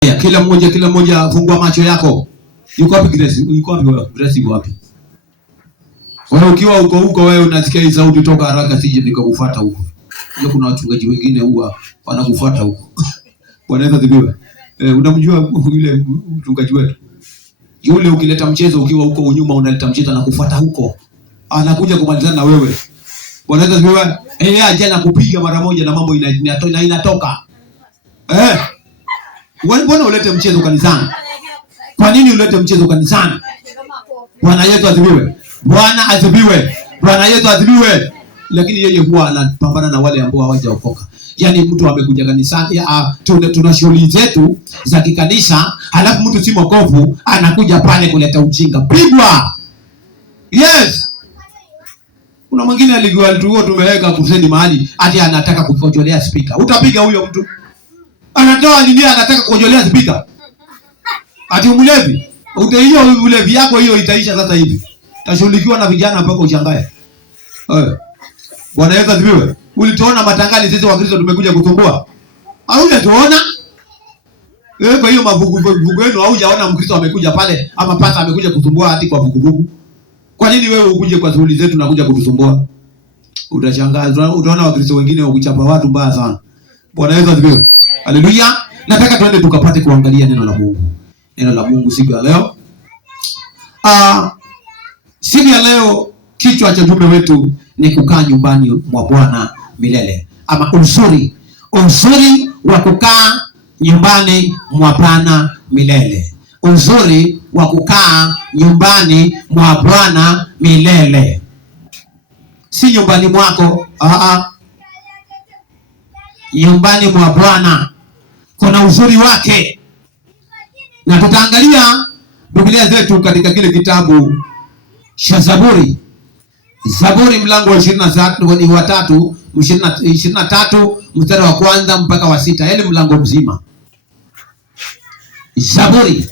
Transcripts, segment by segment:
Kila mmoja fungua macho yako. Yuko wapi Grace? Yuko wapi wewe? Grace yuko wapi? Wewe ukiwa huko wewe unasikia hii sauti, toka haraka sije nikakufuata huko. Ndio kuna wachungaji wengine huwa wanakufuata huko. Wanaweza dhibiwa. Unamjua yule mchungaji wetu? Yule ukileta mchezo ukiwa huko nyuma unaleta mchezo na kufuata huko. Anakuja kumalizana na wewe. Wanaweza dhibiwa. Aje na kupiga mara moja na mambo inatoka. Mbona ulete mchezo kanisani? Kwa nini ulete mchezo kanisani? Bwana Yesu asifiwe. Bwana asifiwe. Bwana Yesu asifiwe. Lakini yeye huwa anapambana na wale ambao hawajaokoka. Yaani mtu amekuja kanisani, tuna shughuli zetu za kikanisa, halafu mtu si mwokovu anakuja pale kuleta ujinga. Pigwa. Yes. Kuna mwingine alikuwa tumeweka kusedi mahali hadi anataka kukojolea speaker. Utapiga huyo mtu? Anatoa nini, anataka kujolea speaker. Ati mlevi. Hiyo ulevi yako hiyo itaisha sasa hivi. Tashughulikiwa na vijana mpaka ushangae. Bwana Yesu asifiwe. Ulituona matangani sisi wa Kristo tumekuja kutumbua? Haujatuona? Kwa hiyo mavuguvugu yenu haujaona Mkristo amekuja pale ama pasta amekuja kutumbua hadi kwa vuguvugu. Kwa nini wewe ukuje kwa shughuli zetu na kuja kutusumbua? Utashangaa. Utaona Wakristo wengine wakichapa watu mbaya sana. Bwana Yesu asifiwe. Haleluya. Nataka tuende tukapate kuangalia neno la Mungu. Neno la Mungu siku ya leo. Siku ya leo kichwa cha jumbe wetu ni kukaa nyumbani mwa Bwana milele. Ama uzuri wa kukaa nyumbani mwa Bwana milele. Uzuri wa kukaa nyumbani mwa Bwana milele. Si nyumbani mwako. Nyumbani mwa Bwana kuna uzuri wake. Na tutaangalia Biblia zetu katika kile kitabu cha Zaburi. Zaburi mlango wa 23 mstari wa kwanza mpaka wa 6. Yaani mlango mzima. Zaburi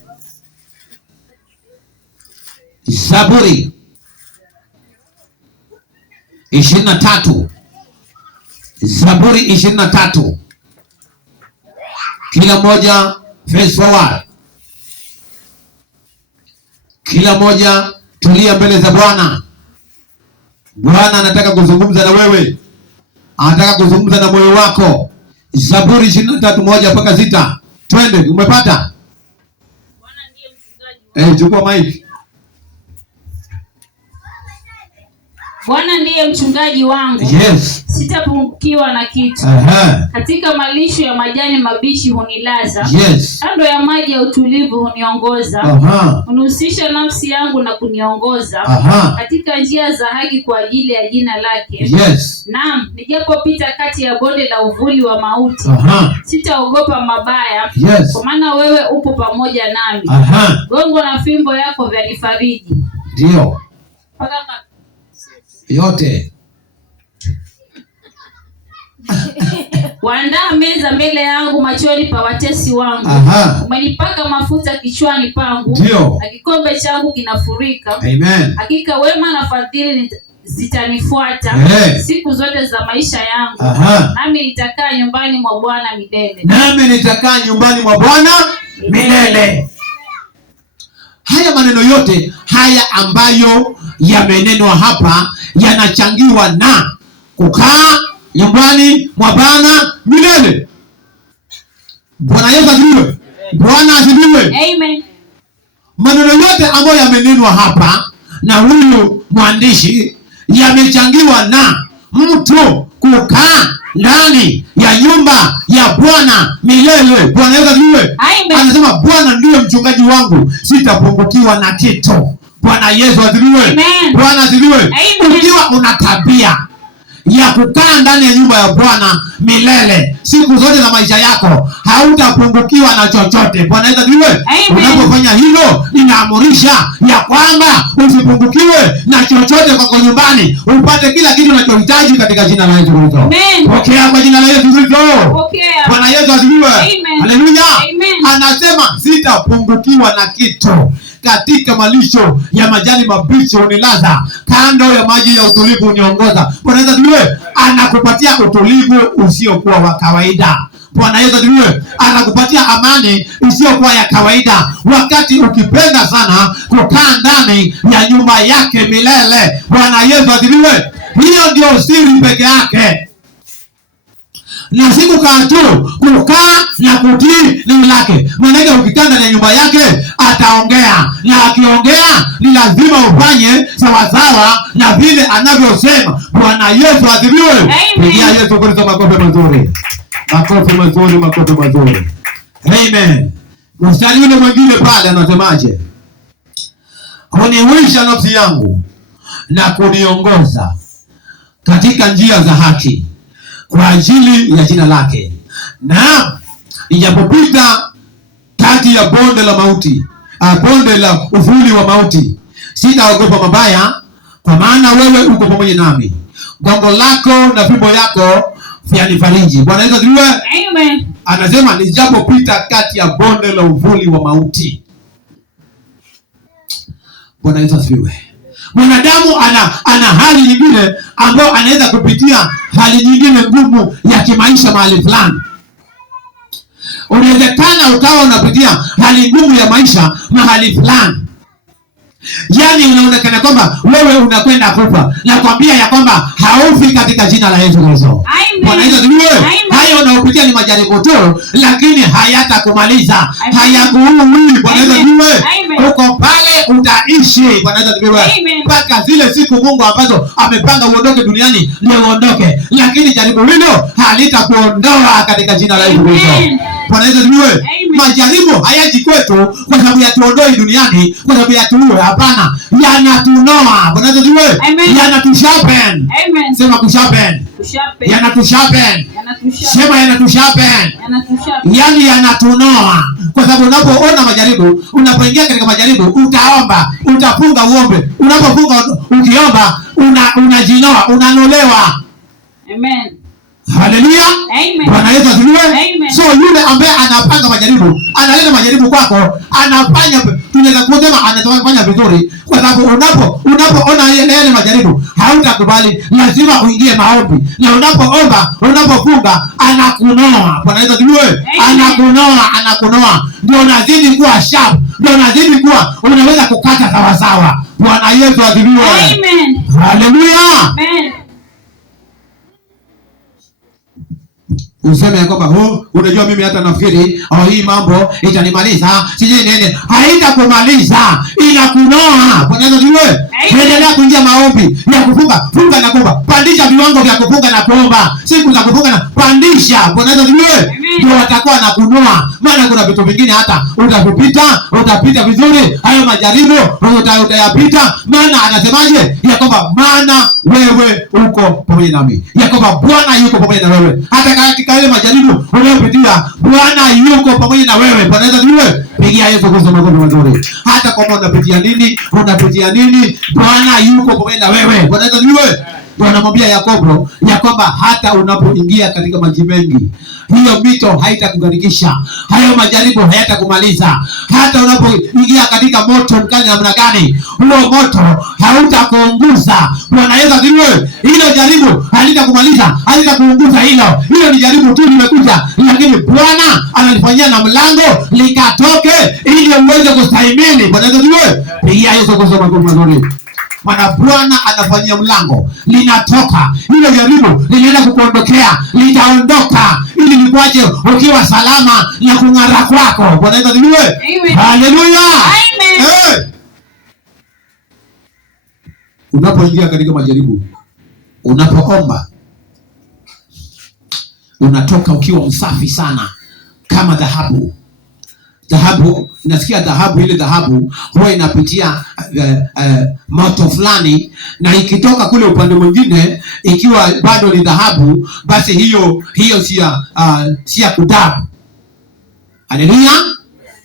23. Zaburi 23. Kila moja face forward. Kila moja tulia mbele za Bwana. Bwana anataka kuzungumza na wewe. Anataka kuzungumza na moyo wako. Zaburi 23:1 mpaka 6. Twende, umepata? Bwana ndiye mchungaji. Chukua mic. Bwana ndiye mchungaji wangu. Yes. Sitapungukiwa na kitu. Katika malisho ya majani mabichi hunilaza. Yes. Kando ya maji ya utulivu huniongoza. Hunihusisha nafsi yangu na kuniongoza. Katika njia za haki kwa ajili ya jina lake. Yes. Naam, nijapopita kati ya bonde la uvuli wa mauti, sitaogopa mabaya. Yes. Kwa maana wewe upo pamoja nami. Gongo na fimbo yako vyanifariji. Ndio. Yote. Waandaa meza mbele yangu machoni pa watesi wangu. Umenipaka mafuta kichwani pangu. Ndio. Na kikombe changu kinafurika. Amen. Hakika wema na fadhili zitanifuata siku zote za maisha yangu. Nami nitakaa nyumbani mwa Bwana milele. Haya maneno yote haya ambayo yamenenwa hapa yanachangiwa na kukaa nyumbani mwa Bwana milele. Bwana Yesu asifiwe. Bwana asifiwe. Amen. Maneno yote ambayo yamenenwa hapa na huyu mwandishi yamechangiwa na mtu kukaa ndani ya nyumba ya Bwana milele. Bwana Yesu asifiwe. Anasema Bwana ndiye mchungaji wangu, sitapungukiwa na kitu. Bwana Yesu asifiwe. Bwana asifiwe. Ukiwa una tabia ya kukaa ndani ya nyumba ya Bwana milele siku zote za maisha yako, hautapungukiwa na chochote. Bwana Yesu asifiwe. Unapofanya hilo, ninaamurisha ya kwamba usipungukiwe na chochote kwa nyumbani, upate kila kitu unachohitaji katika jina la Yesu Kristo. Pokea kwa jina la Yesu Kristo. Bwana Yesu asifiwe. Haleluya. Anasema sitapungukiwa na kitu. Katika malisho ya majani mabichi hunilaza, kando ya maji ya utulivu huniongoza. Bwana Yesu asifiwe. Anakupatia utulivu usiokuwa wa kawaida. Bwana Yesu asifiwe. Anakupatia amani isiyokuwa ya kawaida wakati ukipenda sana kukaa ndani ya nyumba yake milele. Bwana Yesu asifiwe. Hiyo ndio siri peke yake, na si kukaa tu, kukaa na kutii neno lake. Maana ukikaa ndani ya nyumba yake ataongea, na akiongea ni lazima ufanye sawasawa na vile anavyosema. Bwana Yesu asifiwe. Pigia Yesu Kristo makofi mazuri, makofi mazuri, makofi mazuri. Amen. Mstari ule mwingine pale anasemaje? Unihuisha nafsi yangu na kuniongoza katika njia za haki kwa ajili ya jina lake. Na nijapopita kati ya bonde la mauti, bonde la uvuli wa mauti, sitaogopa mabaya, kwa maana wewe uko pamoja nami. Gongo lako na fimbo yako vyanifariji. Bwana Yesu asifiwe. Amen. Anasema nijapopita kati ya bonde la uvuli wa mauti. Bwana Yesu asifiwe. Mwanadamu ana hali nyingine ambayo anaweza kupitia hali nyingine ngumu ya kimaisha mahali fulani. Unawezekana ukawa unapitia hali ngumu ya maisha mahali fulani, yaani unaonekana kwamba wewe unakwenda kufa. Nakwambia ya kwamba haufi katika jina la Yesu Kristo. Bwana Yesu asifiwe. Hayo unaopitia ni majaribu tu, lakini hayatakumaliza, hayakuui. Bwana Yesu asifiwe. Uko pale utaishi. Bwana Yesu asifiwe. Mpaka zile siku Mungu ambazo amepanga uondoke duniani ndio uondoke, lakini jaribu hilo halitakuondoa katika jina la Yesu Kristo. Bwana Yesu asifiwe. Majaribu hayaji kwetu kwa sababu ya tuondoi duniani, kwa sababu ya tuue. Hapana, yanatunoa. Bwana Yesu asifiwe. Yanatushapen. Sema kushapen. Yanatushapen. Sema yanatushapen. Yani yanatunoa. Kwa sababu unapoona majaribu, unapoingia katika majaribu, utaomba, utafunga uombe. Unapofunga ukiomba, unajinoa, unanolewa. Amen. Haleluya. Bwana Yesu asifiwe. So yule ambaye anapanga majaribu, analeta majaribu kwako, anafanya, tunaweza kusema anafanya vizuri, kwa sababu unapoona yale majaribu hautakubali, lazima uingie maombi. Na unapoomba, unapofunga, anakunoa. Bwana Yesu asifiwe. Anakunoa. Ndio unazidi kuwa sharp, ndio unazidi kuwa unaweza kukata sawa sawa. Bwana Yesu asifiwe. Amen. Haleluya. Amen. Useme ya kwamba unajua mimi hata nafikiri hii mambo itanimaliza, sijui nene. Haitakumaliza, inakunoa. Bwana Yesu asifiwe. Endelea kuingia maombi ya kufunga, funga na kuomba. Pandisha viwango vya kufunga na kuomba. Siku za kufunga na pandisha. Bwana Yesu asifiwe. Ndio watakuwa na kunoa. Maana kuna vitu vingine hata utapita vizuri. Hayo majaribu utayapita. Maana anasemaje? Ya kwamba maana wewe uko pamoja nami. Ya kwamba Bwana yuko pamoja na wewe. Hata katika ile majaribu unayopitia, Bwana yuko pamoja na wewe. Bwana Yesu asifiwe. Pigia Yesu Kristo makofi mazuri. Hata kama unapitia nini, Bwana yuko pamoja na wewe. Bwana Yesu asifiwe. Anamwambia Yakobo ya kwamba hata unapoingia katika maji mengi, hiyo mito haitakugarikisha, hayo majaribu hayatakumaliza. Hata unapoingia katika moto mkali namna gani, huo moto hautakuunguza. Bwana Yesu asifiwe. Hilo jaribu halitakumaliza, halitakuunguza. Hilo ni jaribu tu limekuja, lakini Bwana analifanyia na mlango likatoke ili uweze kustahimili. Bwana Yesu asifiwe. Pigia Yesu Kristo makofi mazuri. Maana Bwana anafanyia mlango, linatoka. Hilo jaribu linaenda kukuondokea, litaondoka ili likwache ukiwa salama na kung'ara kwako. Bwana Yesu asifiwe. Haleluya. Amen. Unapoingia katika majaribu, unapoomba, unatoka ukiwa msafi sana kama dhahabu. Nasikia ile dhahabu huwa inapitia moto fulani, na ikitoka kule upande mwingine ikiwa bado ni dhahabu, basi hiyo si ya kudabu. Haleluya.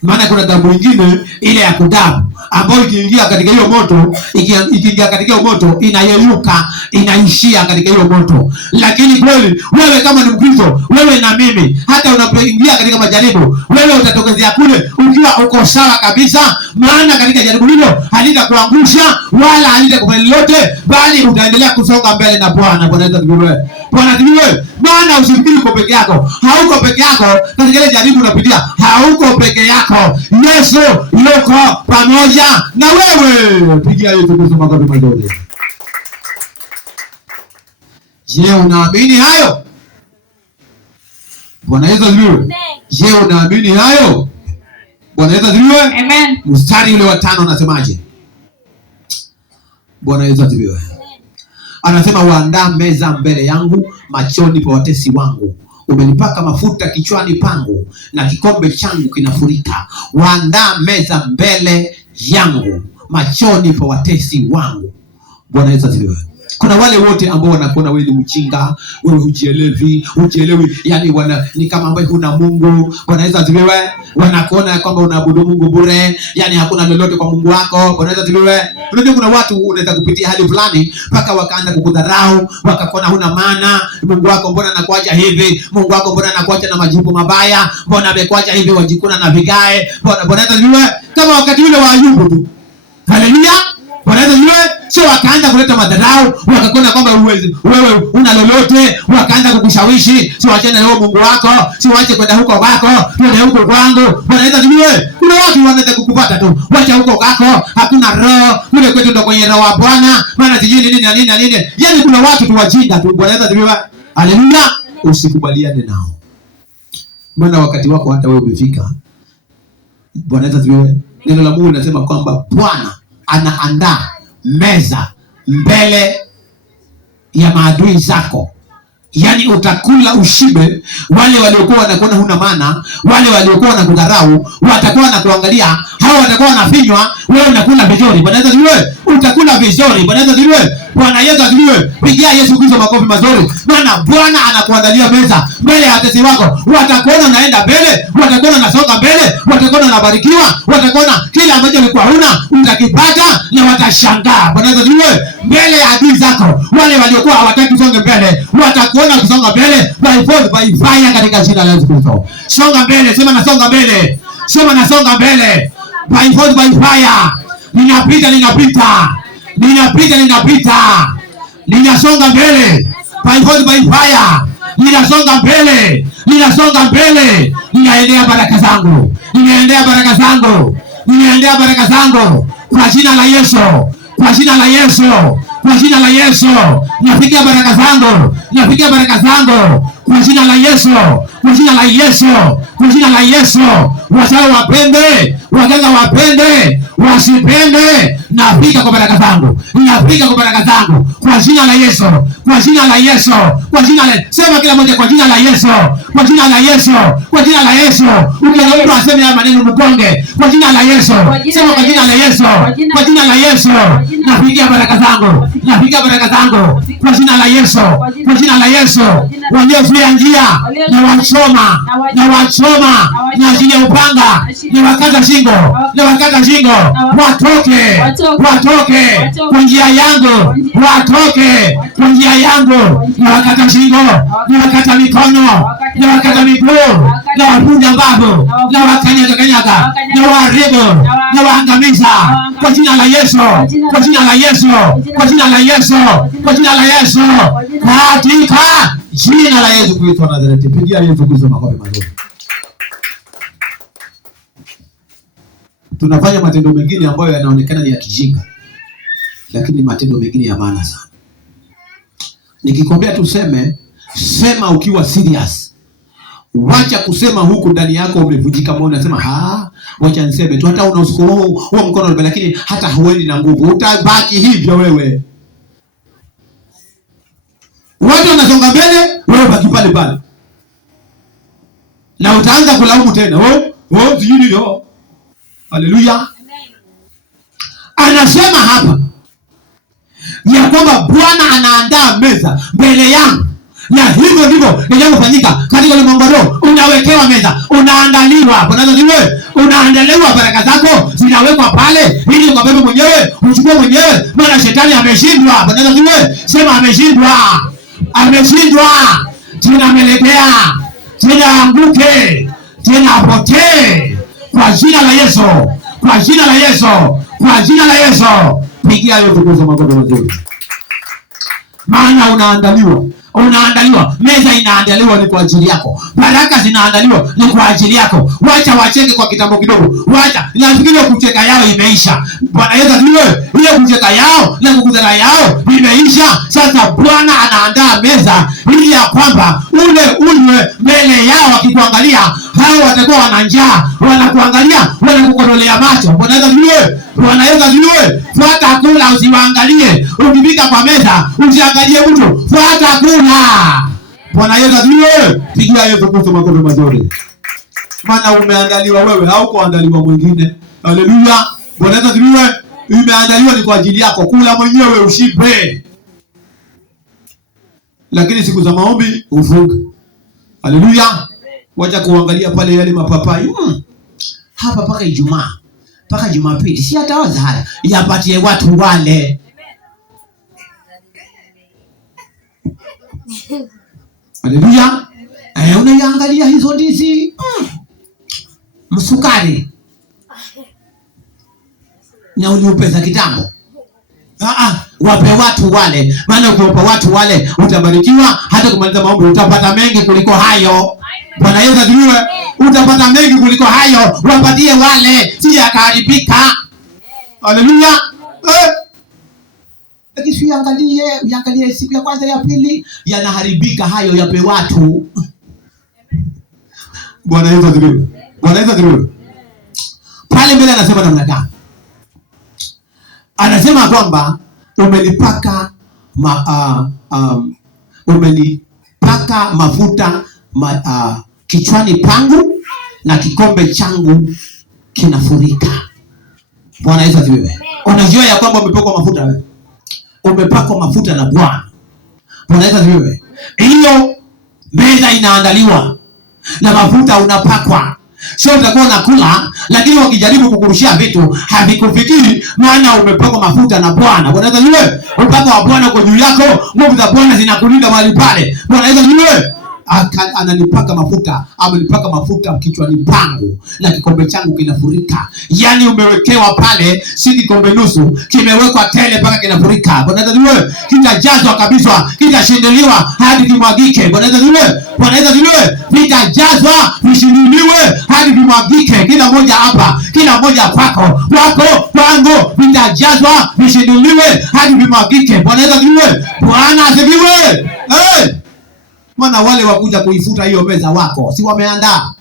Maana kuna dhahabu nyingine ile ya kudabu ambayo ikiingia katika hiyo moto, ikiingia katika hiyo moto inayeyuka, inaishia katika hiyo moto. Lakini kweli wewe kama ni Mkristo, wewe na mimi, hata unapoingia katika majaribu, wewe utatokezea kule ukiwa uko sawa kabisa, maana katika jaribu hilo halitakuangusha wala halitakufanya lolote, bali utaendelea kusonga mbele na Bwana. Bwana asifiwe. Bwana asifiwe. Maana usifikiri uko peke yako. Hauko peke yako katika ile jaribu unapitia. Hauko peke yako. Yesu yuko pamoja na wewe. Pigia Yesu Kristo makofi mazuri. Je, unaamini hayo? Bwana Yesu asifiwe. Je, unaamini hayo? Bwana Yesu asifiwe. Amen. Mstari ule wa 5 unasemaje? Bwana Yesu asifiwe. Anasema waandaa meza mbele yangu machoni pa watesi wangu. Umenipaka mafuta kichwani pangu na kikombe changu kinafurika. Waandaa meza mbele yangu machoni pa watesi wangu. Bwana Yesu asifiwe. Kuna wale wote ambao wanakuona wewe ni mjinga, wewe hujielewi, yani ni kama ambaye huna Mungu. Bwana Yesu asifiwe. Wanakuona kwamba unaabudu Mungu bure, yani hakuna lolote kwa Mungu wako. Bwana Yesu asifiwe. Unajua kuna watu unaweza kupitia hali fulani mpaka wakaanza kukudharau, wakakuona huna maana. Mungu wako mbona anakuacha hivi? Mungu wako mbona anakuacha na majibu mabaya? Mbona amekuacha hivi wajikuna na vigae? Bwana Yesu asifiwe. Kama wakati ule wa Ayubu tu. Haleluya. Bwana Yesu asifiwe. Sio wakaanza kuleta madharau, wakakuona kwamba wewe una lolote, wakaanza kukushawishi, sio achane na Mungu wako, sio ache kwenda huko kwako, twende huko kwangu. Bwana Yesu asifiwe. Kuna watu wanaweza kukupata tu, wacha huko kwako, hakuna roho, kule kwetu ndo kwenye roho wa Bwana, maana sijui nini na nini na nini. Yaani kuna watu tu wajinga tu. Bwana Yesu asifiwe. Haleluya. Usikubaliane nao. Maana wakati wako hata wewe umefika. Bwana Yesu asifiwe. Neno la Mungu linasema kwamba Bwana anaandaa meza mbele ya maadui zako. Yani utakula ushibe. Wale waliokuwa wanakuona huna maana, wale waliokuwa wanakudharau, watakuwa wanakuangalia, hao watakuwa wanafinywa, wewe unakula vizuri. Bwana Yesu asifiwe. Utakula vizuri. Bwana Yesu asifiwe. Bwana Yesu asifiwe. Pigia Yesu Kristo makofi mazuri. Maana Bwana anakuandalia meza mbele ya watesi wako. Watakuona unaenda mbele, watakuona unasonga mbele, watakuona unabarikiwa, watakuona kila ambacho ulikuwa huna utakipata na watashangaa. Bwana Yesu asifiwe. Mbele ya adui zako, wale waliokuwa hawataki usonge mbele, watakuona ukisonga mbele by force by fire katika jina la Yesu Kristo. Songa mbele, sema nasonga mbele. Sema nasonga mbele. By force by fire. Ninapita. Ninasonga mbele. By force by fire. Ninasonga mbele. Ninaendea baraka zangu. Kwa jina la Yesu. Nafikia baraka zangu. Kwa jina la Yesu. Wachao wapende, waganga wapende, wasipende, nafika kwa baraka zangu. Kwa jina la Yesu. Sema kila mmoja kwa jina la Yesu. Ukiona mtu aseme haya maneno mkonge. Kwa jina la Yesu. Sema kwa jina la Yesu. Nafikia baraka zangu. Kwa jina la Yesu. Waliozuia njia na wachoma na ajili ya upanga na wakata shingo. Watoke kwa njia yangu. Na wakata shingo, na wakata mikono, na wakata miguu, na wapunja mbavu, na wakanyaga, na waharibu, na waangamiza kwa jina la Yesu. Katika jina la Yesu Kristo wa Nazareti. Pigia Yesu Kristo makofi mazuri. Tunafanya matendo mengine ambayo yanaonekana ni ya kijinga, lakini matendo mengine ya maana sana. Nikikwambia sema ukiwa serious. Wacha kusema huku ndani yako umevujika moyo, unasema wacha niseme tu, hata unasukuma huo mkono lakini hata huendi na nguvu. Utabaki hivyo wewe. Watu wanasonga mbele, wewe baki pale. Na utaanza kulaumu tena. Sijui ndio. Haleluya. Anasema hapa ya kwamba Bwana anaandaa meza mbele yangu. Na hivyo ndivyo linalofanyika katika ulimwengu roho. Unawekewa meza, unaandaliwa. Bwana asifiwe. Unaandaliwa, baraka zako zinawekwa pale ili ukabebe mwenyewe, uchukue mwenyewe, maana shetani ameshindwa. Bwana asifiwe. Sema ameshindwa. Tena amelegea, tena anguke, tena apotee kwa jina la Yesu, kwa jina la Yesu, kwa jina la Yesu. Pigia Yesu kwa makofi mazuri. Maana unaandaliwa, meza inaandaliwa ni kwa ajili yako, baraka zinaandaliwa ni kwa ajili yako. Wacha wacheke kwa kitambo kidogo, wacha nafikiri kucheka yao imeisha. Bwana Yesu asifiwe. Ile kucheka yao na kukudhara yao imeisha. Sasa Bwana anaandaa meza ili ya kwamba unywe mbele yao, wakikuangalia hao watakuwa wana njaa, wanakuangalia, wanakukodolea macho. Bwana Yesu asifiwe. Bwana Yesu asifiwe. Fuata kula, usiwaangalie. Ukifika kwa meza usiangalie mtu, fuata kula. Bwana Yesu asifiwe. Pigia Yesu kwa makofi mazuri. Maana umeandaliwa wewe, haukuandaliwa mwingine. Haleluya. Bwana Yesu asifiwe. Imeandaliwa ni kwa ajili yako. Kula mwenyewe ushibe. Lakini siku za maombi ufunge. Haleluya. Wacha kuangalia pale yale mapapai. Hapa paka Ijumaa, paka Jumapili, si atawaza haya. Yapatie watu wale. Haleluya. Unaangalia hizo ndizi. Msukari. Na uliupeza kitambo. Wape watu wale. Maana ukiwapa watu wale utabarikiwa, hata kumaliza maombi utapata mengi kuliko hayo. Bwana Yesu asifiwe. Utapata mengi kuliko hayo. Wapatie wale, si yakaharibika. Haleluya. Lakini uangalie siku ya kwanza ya pili yanaharibika hayo, yape watu. Bwana Yesu asifiwe. Bwana Yesu asifiwe. Pale mbele anasema namna gani? Anasema kwamba umenipaka mafuta kichwani pangu na kikombe changu kinafurika. Bwana Yesu asifiwe. Unajua ya kwamba umepakwa mafuta wewe? Umepakwa mafuta na Bwana. Bwana Yesu asifiwe. Hiyo meza inaandaliwa na mafuta unapakwa. Sio utakuwa unakula, lakini wakijaribu kukurushia vitu havikufikiri, maana umepakwa mafuta na Bwana. Bwana Yesu asifiwe. Upako wa Bwana uko juu yako, nguvu za Bwana zinakulinda mahali pale. Bwana Yesu asifiwe. Ananipaka mafuta, amenipaka mafuta kichwani pangu na kikombe changu kinafurika. Yani umewekewa pale, si kikombe nusu, kimewekwa tele mpaka kinafurika. Bwana Yesu asifiwe. Kitajazwa kabisa, kitashindiliwa hadi kimwagike. Bwana Yesu asifiwe. Bwana Yesu asifiwe. Vitajazwa, vishindiliwe hadi vimwagike. Kila moja hapa, kila moja kwako, wako, kwangu, vitajazwa, vishindiliwe hadi vimwagike. Bwana Yesu asifiwe. Bwana asifiwe. Maana wale wakuja kuifuta hiyo meza wako, si wameandaa.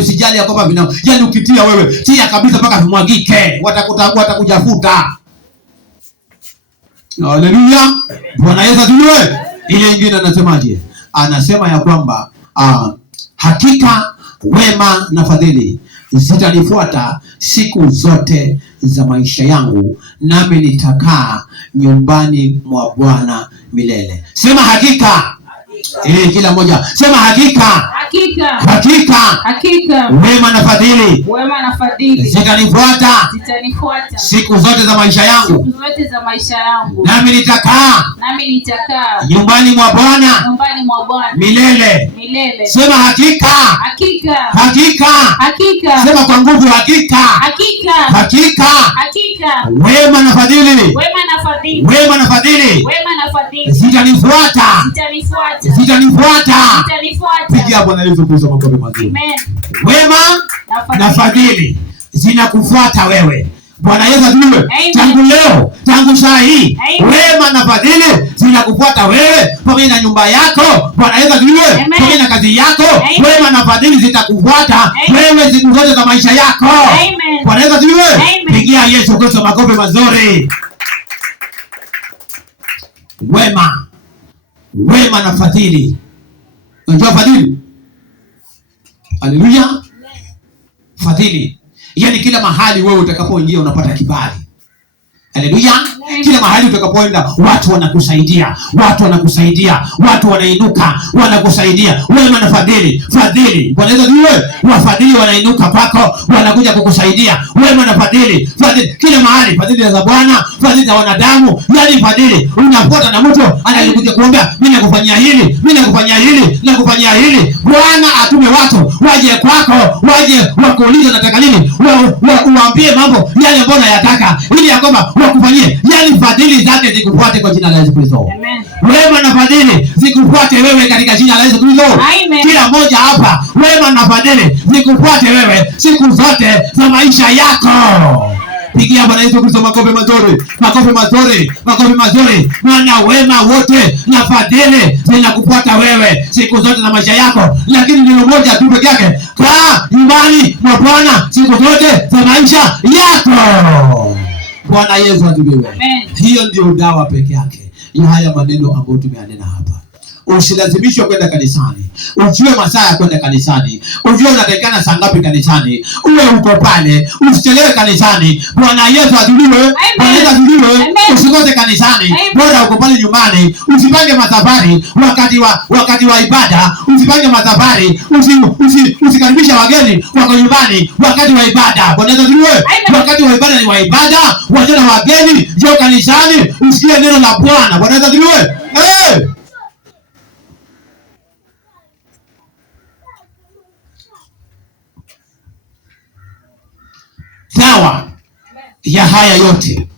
Usijali ya kwamba vinao. Yaani ukitia wewe, tia kabisa mpaka vimwagike. Watakujafuta. Haleluya. Bwana Yesu asifiwe. Ile nyingine anasemaje? Anasema ya kwamba hakika wema na fadhili zitanifuata siku zote za maisha yangu, nami nitakaa nyumbani mwa Bwana milele. Sema hakika. Kila mmoja sema hakika. Hakika. Hakika. Hakika. Wema na fadhili. Wema na fadhili zitanifuata. Zitanifuata. Siku zote za maisha yangu. Siku zote za maisha yangu. Nami nitakaa. Nyumbani mwa Bwana. Nyumbani mwa Bwana. Milele. Milele. Sema hakika. Hakika. Hakika. Hakika. Sema kwa nguvu hakika. Hakika. Hakika. Hakika. Wema na fadhili. Wema na fadhili. Wema na fadhili. Wema na fadhili zitanifuata. Zitanifuata. Zitanifuata. Zitanifuata. Pigia Bwana Yesu Kristo makofi mazuri. Amen. Wema na fadhili zinakufuata wewe. Bwana Yesu asifiwe. Tangu leo, tangu saa hii, wema na fadhili zinakufuata wewe pamoja na nyumba yako. Bwana Yesu asifiwe. Pamoja na kazi yako, wema na fadhili zitakufuata wewe siku zote za maisha yako. Amen. Bwana Yesu asifiwe. Pigia Yesu Kristo makofi mazuri. Wema na fadhili. Unajua fadhili? Haleluya. Fadhili. Yaani kila mahali wewe utakapoingia unapata kibali. Haleluya. Kila mahali utakapoenda watu wanakusaidia, watu wanainuka wanakusaidia. Wema na fadhili, Bwana Yesu asifiwe. Wafadhili wanainuka kwako, wanakuja kukusaidia. Wema na fadhili, kila mahali, fadhili za Bwana, fadhili za wanadamu. Yani fadhili unafuata na mtu anakuja kuombea, mimi nakufanyia hili, nakufanyia hili. Bwana atume watu waje kwako, waje wakuulize nataka nini, uwaambie mambo yale ambayo unayataka, ili ya kwamba wakufanyie. Yani fadhili zake zikufuate kwa jina la Yesu Kristo. Amen. Wema na fadhili zikufuate wewe katika jina la Yesu Kristo. Amen. Kila mmoja hapa, wema na fadhili zikufuate wewe siku zote za maisha yako. Pigia Bwana Yesu Kristo makofi mazuri. Maana wema wote na fadhili zinakufuata wewe siku zote za maisha yako. Lakini neno moja tu pekee yake, kaa nyumbani mwa Bwana siku zote za maisha yako. Bwana Yesu asifiwe. Amen. Hiyo ndio dawa pekee yake ya haya maneno ambayo tumeanena hapa. Usilazimishwe kwenda kanisani. Ujue masaa ya kwenda kanisani. Ujue unatakikana saa ngapi kanisani. Uwe uko pale. Usichelewe kanisani. Bwana Yesu asifiwe. Usikose kanisani. Bora uko pale nyumbani. Usipange masafari wakati wa ibada. Usipange masafari. Usikaribisha wageni wako nyumbani wakati wa ibada. Bwana Yesu asifiwe. Wakati wa ibada ni wa ibada. Waje na wageni, njoo kanisani, usikie neno la Bwana. Bwana Yesu asifiwe. Dawa ya haya yote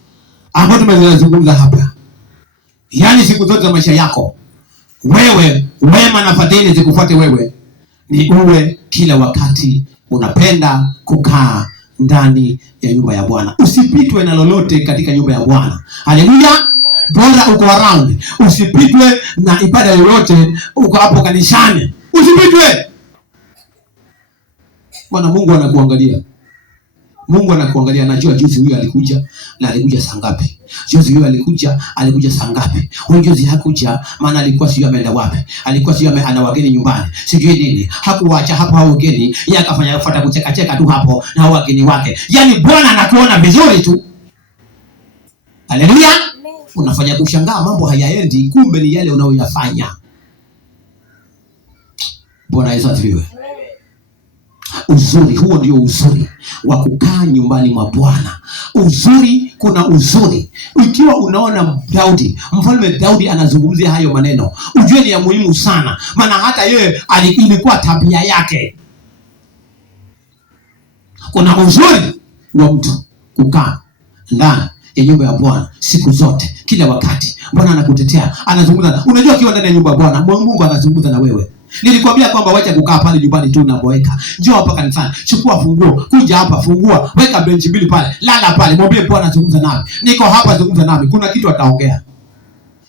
ambayo tumezungumza hapa, yani siku zote za maisha yako wewe, wema na fadhili zikufuate wewe, ni uwe kila wakati unapenda kukaa ndani ya nyumba ya Bwana. Usipitwe na lolote katika nyumba ya Bwana. Haleluya. Bora uko around, usipitwe na ibada yoyote. Uko hapo kanisani, usipitwe. Bwana Mungu anakuangalia. Anajua juzi huyu alikuja na alikuja saa ngapi. Juzi huyu alikuja saa ngapi. Huyu juzi hakuja maana alikuwa sio ameenda wapi. Alikuwa sio ana wageni nyumbani. Sijui nini. Hakuacha hapo hao wageni. Yeye akafanya kufuata kucheka tu hapo na hao wageni wake. Yaani Bwana anakuona vizuri tu. Haleluya. Unafanya kushangaa mambo hayaendi, kumbe ni yale unayoyafanya. Bwana Yesu asifiwe. Uzuri, huo ndio uzuri wa kukaa nyumbani mwa Bwana. Kuna uzuri. Ikiwa unaona Daudi, mfalme Daudi anazungumzia hayo maneno, ujue ni ya muhimu sana. Maana hata yeye ilikuwa tabia yake. Kuna uzuri wa mtu kukaa ndani ya nyumba ya Bwana siku zote, kila wakati. Bwana anakutetea, anazungumza. Unajua kiwa ndani ya nyumba ya Bwana, Mungu anazungumza na wewe. Nilikwambia kwamba wacha kukaa pale nyumbani tu unaboeka. Njoo hapa kanisani, chukua funguo, kuja hapa, fungua, weka benchi mbili pale, lala pale, mwambie Bwana zungumza nami. Niko hapa, zungumza nami. Kuna kitu ataongea.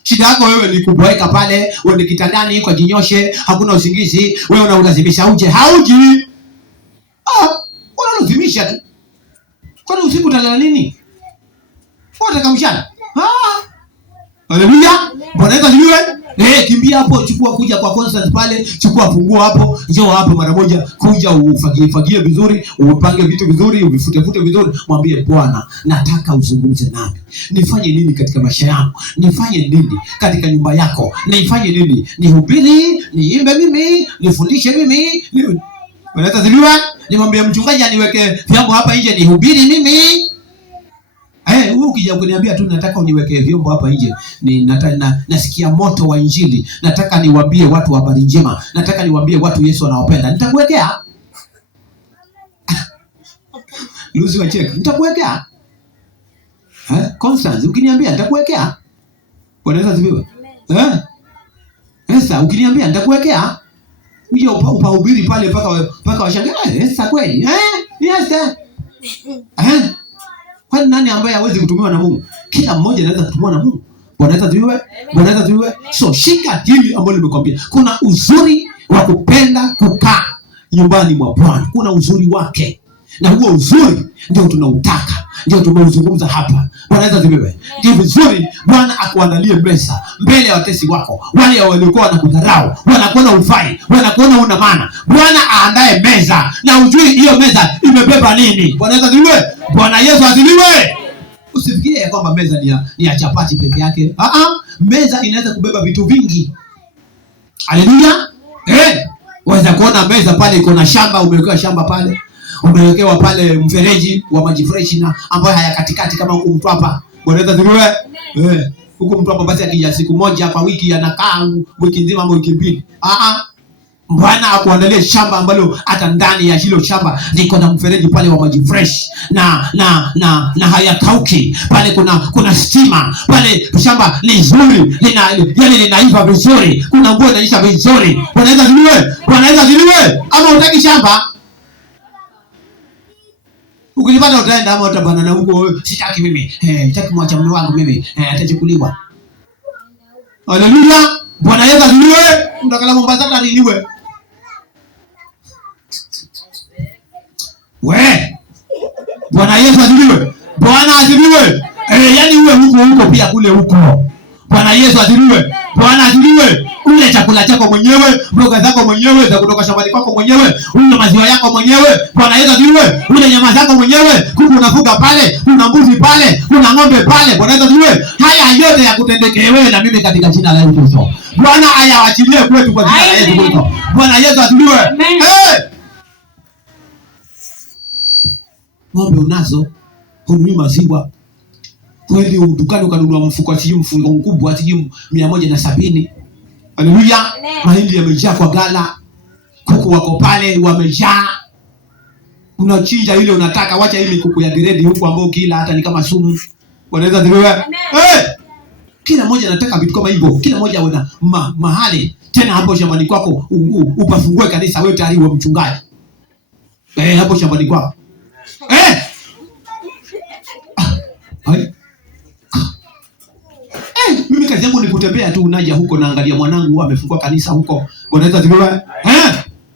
Shida yako wewe ni kuboeka pale, uende kitandani kwa jinyoshe, hakuna usingizi, wewe unalazimisha uje, hauji. Unalazimisha tu. Kwani usiku utalala nini? Unataka mchana? Haleluya. Bwana Yesu asifiwe. Kimbia hapo, chukua kuja kwa Constance pale, chukua funguo hapo, njoo hapo mara moja, kuja ufagie vizuri, upange vitu vizuri, uvifute vizuri, mwambie Bwana, nataka uzungumze nami. Nifanye nini katika maisha yangu? Nifanye nini katika nyumba yako? Nifanye nini? Nihubiri, niimbe mimi, nifundishe mimi. Bwana Yesu asifiwe. Nimwambie mchungaji aniweke vyombo hapa nje nihubiri mimi. Wewe ukija kuniambia tu nataka uniwekee vyombo hapa nje, nasikia moto wa Injili, nataka niwaambie watu habari njema, nataka niwaambie watu Yesu anawapenda, nitakuwekea. Lucy wa check, nitakuwekea. Constance ukiniambia nitakuwekea. Bwana Yesu asifiwe. Sasa ukiniambia nitakuwekea. Uje upahubiri pale paka washangaa. Sasa kweli? Yes. Kwani nani ambaye hawezi kutumiwa na Mungu? Kila mmoja anaweza kutumiwa na Mungu. Bwana Yesu asifiwe. So shika hili ambalo nimekwambia. Kuna uzuri wa kupenda kukaa nyumbani mwa Bwana. Kuna uzuri wake. Na huo uzuri ndio tunautaka. Ndio tumeuzungumza hapa. Bwana Yesu asifiwe. Ndio vizuri Bwana akuandalie meza mbele ya watesi wako. Wale waliokuwa wanakudharau, wanakuona ufai, wanakuona una maana. Bwana aandae meza na ujui hiyo meza imebeba nini. Bwana Yesu asifiwe. Bwana Yesu asifiwe. Usifikirie ya kwamba meza ni ya chapati peke yake. Meza inaweza kubeba vitu vingi. Haleluya. Waweza kuona meza pale iko na shamba, umewekewa shamba pale. Umewekewa pale mfereji wa maji fresh na ambayo hayakatikati kama huko Mtwapa. Bwana ziwe. Huko Mtwapa basi akija siku moja kwa wiki anakaa wiki nzima au wiki mbili. Bwana akuandalia shamba ambalo hata ndani ya hilo shamba liko na mfereji pale wa maji fresh na hayakauki. Pale kuna stima. Pale shamba ni nzuri, linaiva vizuri. Kuna mvua inanyesha vizuri. Bwana ziwe. Ama utaki shamba? Ukilipata utaenda ama utabana na huko sitaki mimi. Sitaki mwacha mume wangu mimi. Atachukuliwa. Haleluya. Bwana Yesu asifiwe. Unakala Mombasa tariliwe. Bwana Yesu asifiwe. Bwana asifiwe. Yaani uwe huko pia kule huko. Bwana Yesu asifiwe. Bwana asifiwe. Ule chakula chako mwenyewe, mboga zako mwenyewe za kutoka shambani kwako mwenyewe, ule maziwa yako mwenyewe. Bwana Yesu asifiwe. Ule nyama zako mwenyewe, kuku unafuga pale, kuna mbuzi pale, kuna ng'ombe pale. Bwana Yesu asifiwe. Haya yote yakutendekee wewe na mimi katika jina la Yesu Kristo. Bwana ayawachilie kwetu kwa jina la Yesu Kristo. Bwana Yesu asifiwe. Ng'ombe unazo, hununui maziwa. Kweli dukani ukanunua mfuko mkubwa 170. Haleluya. Mahindi yamejaa kwa gala. Kuku wako pale wamejaa. Unachinja ile unataka, wacha ile kuku ya grade huko ambao kila hata ni kama sumu. Wanaweza ziwewe. Kila mmoja anataka vitu kama hivyo. Kila mmoja ana mahali. Tena hapo shambani kwako upafungue kanisa, wewe tayari wewe mchungaji. Hapo shambani kwako. Mimi kazi yangu ni kutembea tu, unaja huko naangalia mwanangu amefungua kanisa huko. Unaweza zimewa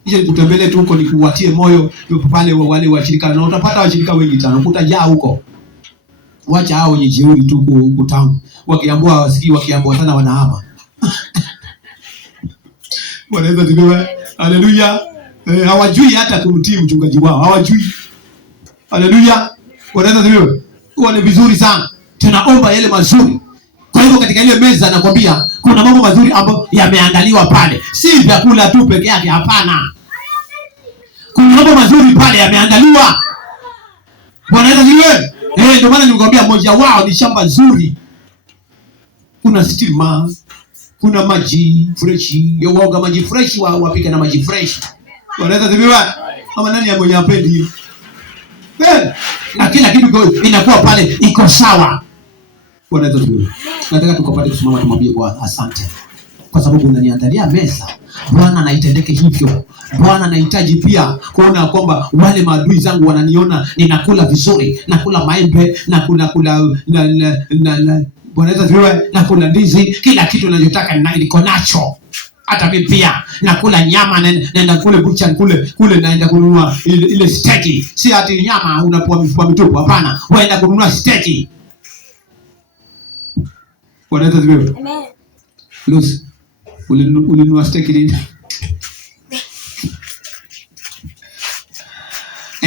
hiyo kutembelea tu huko ni kuwatie moyo pale wale washirika, na utapata washirika wengi sana. Utajaa huko. Wacha hao wenye jeuri tu huko town. Wakiambiwa wasikii, wakiambiwa sana wanahama. Unaweza zimewa. Haleluya. Hawajui hata kumtii mchungaji wao. Hawajui. Haleluya. Unaweza zimewa. Wale vizuri sana. Tunaomba yale mazuri. Kwa hivyo katika ile meza nakwambia kuna mambo mazuri ambayo yameandaliwa pale. Si vyakula tu peke yake, hapana. Kuna mambo mazuri pale yameandaliwa. Bwana Yesu asifiwe. Ndio maana nilikwambia moja wao ni shamba zuri. Kuna stima, kuna maji fresh, yoga maji fresh wapika na maji fresh. Bwana Yesu asifiwe. Kama nani mwenye apendi hiyo? Na kila kitu inakuwa pale iko sawa. Bwana Yesu asifiwe. Nataka tukapate kusimama tumwambie Bwana asante. Kwa sababu unaniandalia meza. Bwana naitendeke hivyo. Bwana nahitaji pia kuona kwamba wale maadui zangu wananiona ninakula vizuri, nakula maembe, nakula Bwana Yesu asifiwe, nakula ndizi, kila kitu ninachotaka niko nacho. Hata mimi pia nakula nyama, naenda kule bucha kule naenda kununua ile steak. Si ati nyama unapoa mifua mitupu, hapana. Waenda kununua steak. Bwana Yesu asifiwe. Amen. Lucy, ulinunua steak lini?